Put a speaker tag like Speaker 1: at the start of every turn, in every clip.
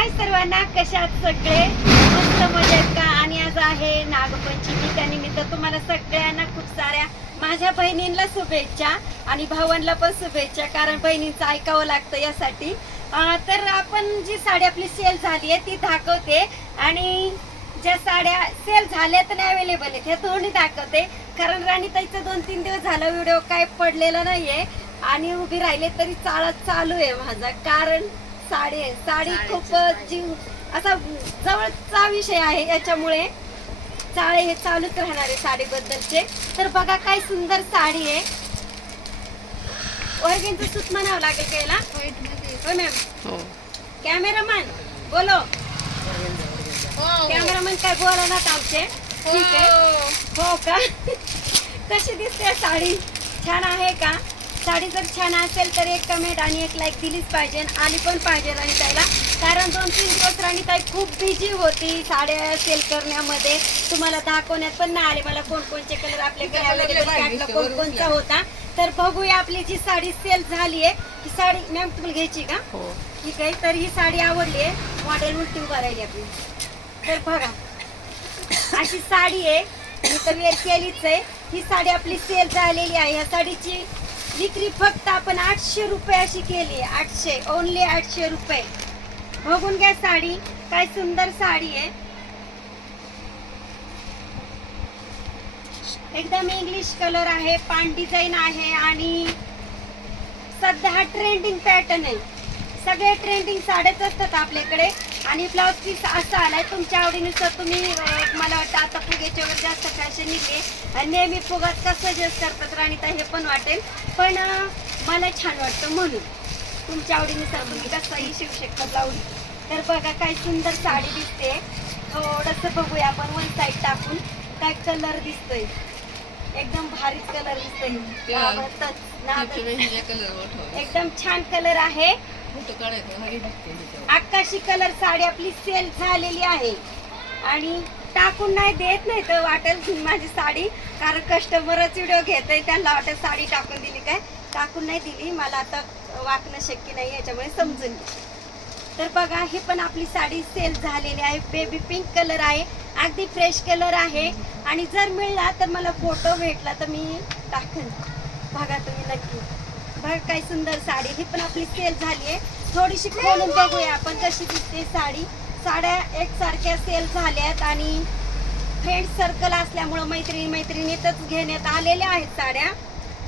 Speaker 1: हाय सर्वांना कशात सगळे? मस्त मजेत का? आणि आज आहे नागपंचमी त्यानिमित्त तुम्हाला सगळ्यांना खूप साऱ्या माझ्या बहिणींना शुभेच्छा आणि भावांना पण शुभेच्छा कारण बहिणींचं ऐकावं लागतं यासाठी. तर आपण जी साडी आपली सेल झाली आहे ती दाखवते. आणि ज्या साड्या सेल झाल्या तर नाही अवेलेबल आहेत ह्या दोन्ही दाखवते. कारण राणीताईचं दोन तीन दिवस झालं व्हिडिओ काय पडलेला नाहीये. आणि उभी राहिले तरी चाळत चालू आहे माझा कारण साडी आहे. साडी खूप जीव असा जवळचा विषय आहे याच्यामुळे. चाळे हे चालूच राहणार आहे साडीबद्दलचे. तर बघा काय सुंदर साडी आहे. वर्गींचं सूत म्हणावं लागेल का याला हो मॅम
Speaker 2: हो.
Speaker 1: कॅमेरामॅन बोलो. कॅमेरामॅन काय बोलणार आमचे. ठीक आहे. हो का? कशी दिसते साडी? छान आहे का? साडी जर छान असेल तर एक कमेंट आणि एक लाईक दिलीच पाहिजे आणि आली पण पाहिजे राणीताईला कारण दोन तीन दिवस राणीताई खूप बिझी होती साड्या सेल करण्यामध्ये. तुम्हाला दाखवण्यात पण नाही आले. मला कोणकोणचे कलर आपल्याकडे अवेलेबल कोणकोणचा होता. तर बघूया आपली जी साडी सेल झाली आहे ती साडी मॅम तुम्हाला घ्यायची का?
Speaker 2: हो.
Speaker 1: ठीक आहे. तर ही साडी आवडली आहे मॉडेल उलटी राहिली आपली. तर बघा. अशी साडी आहे. मी तर वेअर केलीच आहे. ही साडी आपली सेल झालेली आहे. ह्या साडीची विक्री फक्त आपण आठशे रुपये अशी केली. आहे आठशे ओनली आठशे रुपये. बघून घ्या साडी. काय सुंदर साडी आहे. एकदम इंग्लिश कलर आहे पान डिझाईन आहे आणि सध्या हा ट्रेंडिंग पॅटर्न आहे. सगळे ट्रेंडिंग साड्याच असतात आपल्याकडे. आणि ब्लाऊज पीस असा आलाय तुमच्या आवडीनुसार तुम्ही मला वाटतं आता फुग्याचे वगैरे जास्त फॅशन निघले. आणि नेहमी फुगात कसं जस्ट करतात राणीता हे पण वाटेल. पण मला छान वाटतं म्हणून. तुमच्या आवडीनुसार तुम्ही कसंही शिवू शकता ब्लाऊज. तर बघा काय सुंदर साडी दिसते. थोडंसं बघूया आपण वन साईड टाकून. काय कलर दिसतोय? एकदम भारीच कलर दिसतोय. एकदम छान कलर आहे. आकाशी कलर साडी आपली सेल झालेली आहे. आणि टाकून नाही देत नाही तर वाटेल माझी साडी कारण कस्टमरच व्हिडिओ घेत आहे त्यांना वाटेल साडी टाकून दिली काय? टाकून नाही दिली मला आता वाकणं शक्य नाही याच्यामुळे समजून घे. तर बघा ही पण आपली साडी सेल झालेली आहे बेबी पिंक कलर आहे अगदी फ्रेश कलर आहे. आणि जर मिळला तर मला फोटो भेटला तर मी टाकेन. बघा तुम्ही नक्की. भर काय सुंदर साडी. ही पण आपली सेल झाली आहे. थोडीशी खोलून बघूया आपण कशी दिसते साडी. साड्या एकसारख्या सेल झाल्यात आणि फ्रेंड सर्कल असल्यामुळं मैत्रिणी मैत्रिणीतच घेण्यात आलेल्या आहेत साड्या.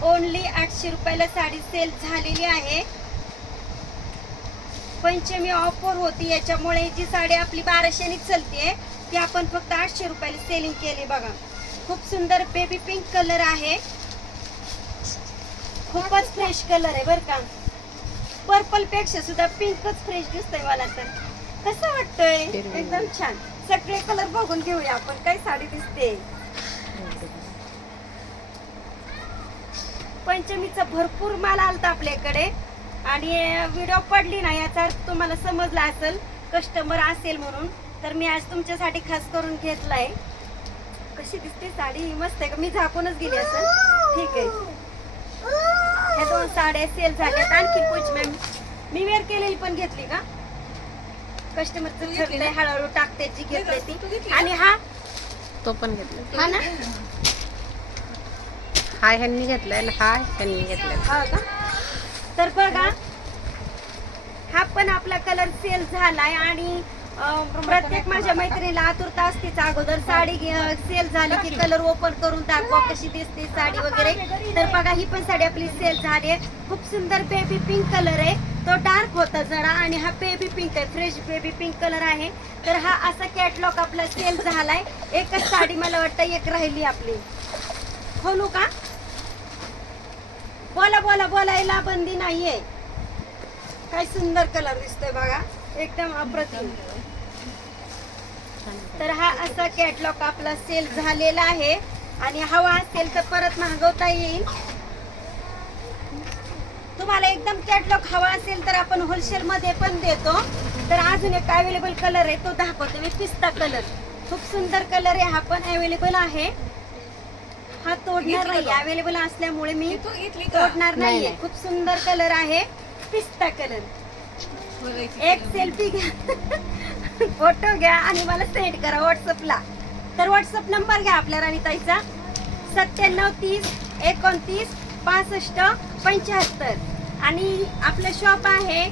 Speaker 1: ओनली आठशे रुपयाला साडी सेल झालेली आहे. पंचमी ऑफर होती याच्यामुळे जी साडी आपली बाराशेनी चलते ती आपण फक्त आठशे रुपयाला सेलिंग केली बघा. खूप सुंदर बेबी पिंक कलर आहे. खूपच फ्रेश कलर आहे बरं का. पर्पलपेक्षा सुद्धा पिंकच फ्रेश दिसतोय मला तर. कसं वाटतंय. एकदम छान. सगळे कलर बघून घेऊया आपण. काय साडी दिसते? पंचमीचा भरपूर माल आलता आपल्याकडे. आणि व्हिडिओ पडली ना याचा अर्थ तुम्हाला समजला असेल कस्टमर असेल म्हणून. तर मी आज तुमच्यासाठी खास करून घेतलाय. कशी दिसते साडी? मस्त आहे का? मी झाकूनच गेली असेल. ठीक आहे. दोन साड्या सेल झाल्यात. आणखी कुछ मॅम मी वेअर केलेली पण घेतली का? कस्टमरचं ठरलंय हळूहळू टाकते जी घेतली? ती. आणि हा?
Speaker 2: तो पण घेतला.
Speaker 1: हा ना?
Speaker 2: हा ह्यांनी घेतलाय आणि हा ह्यांनी घेतलाय.
Speaker 1: हा का? तर बघा हा पण आपला कलर सेल झालाय आणि प्रत्येक माझ्या मैत्रिणीला आतुरता असतेच अगोदर साडी सेल झाली की कलर ओपन करून दाखवा कशी दिसते साडी वगैरे. तर बघा ही पण साडी आपली सेल झाली आहे. खूप सुंदर बेबी पिंक कलर आहे. तो डार्क होता जरा आणि हा बेबी पिंक आहे. फ्रेश बेबी पिंक कलर आहे. तर हा असा कॅटलॉग आपला सेल झालाय. एकच साडी मला वाटतं एक राहिली आपली. खोलू का? बोला बोला बोलायला बंदी नाहीये. काय सुंदर कलर दिसतोय बघा. एकदम अप्रतिम. तर हा असा कॅटलॉग आपला सेल झालेला आहे. आणि हवा असेल तर परत मागवता येईल. तुम्हाला एकदम कॅटलॉग हवा असेल तर आपण होलसेल मध्ये पण देतो. तर अजून एक अवेलेबल कलर आहे तो दाखवतो मी पिस्ता कलर खूप सुंदर कलर आहे हा पण अवेलेबल आहे. हा तोडणार नाही अवेलेबल असल्यामुळे मी तोडणार
Speaker 2: नाही,
Speaker 1: नाहीये.
Speaker 2: नाही.
Speaker 1: खूप सुंदर कलर आहे पिस्ता कलर एक सेल्फी घ्या. फोटो घ्या आणि मला सेंड करा व्हॉट्सअपला तर व्हॉट्सअप नंबर घ्या आपल्या राणीताईचा. सत्त्याण्णव तीस एकोणतीस पासष्ट पंच्याहत्तर. आणि आपलं शॉप आहे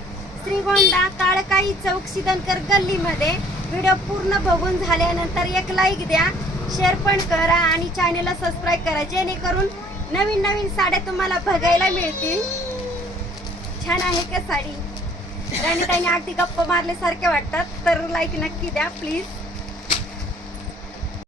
Speaker 1: श्रीगोंदा काळकाई चौक सिदनकर गल्लीमध्ये. व्हिडिओ पूर्ण बघून झाल्यानंतर एक लाईक द्या शेअर पण करा आणि चॅनलला सबस्क्राईब करा जेणेकरून नवीन नवीन साड्या तुम्हाला बघायला मिळतील. छान आहे का साडी? राणीताईने अगदी गप्प मारल्यासारखे वाटतात. तर लाईक नक्की द्या प्लीज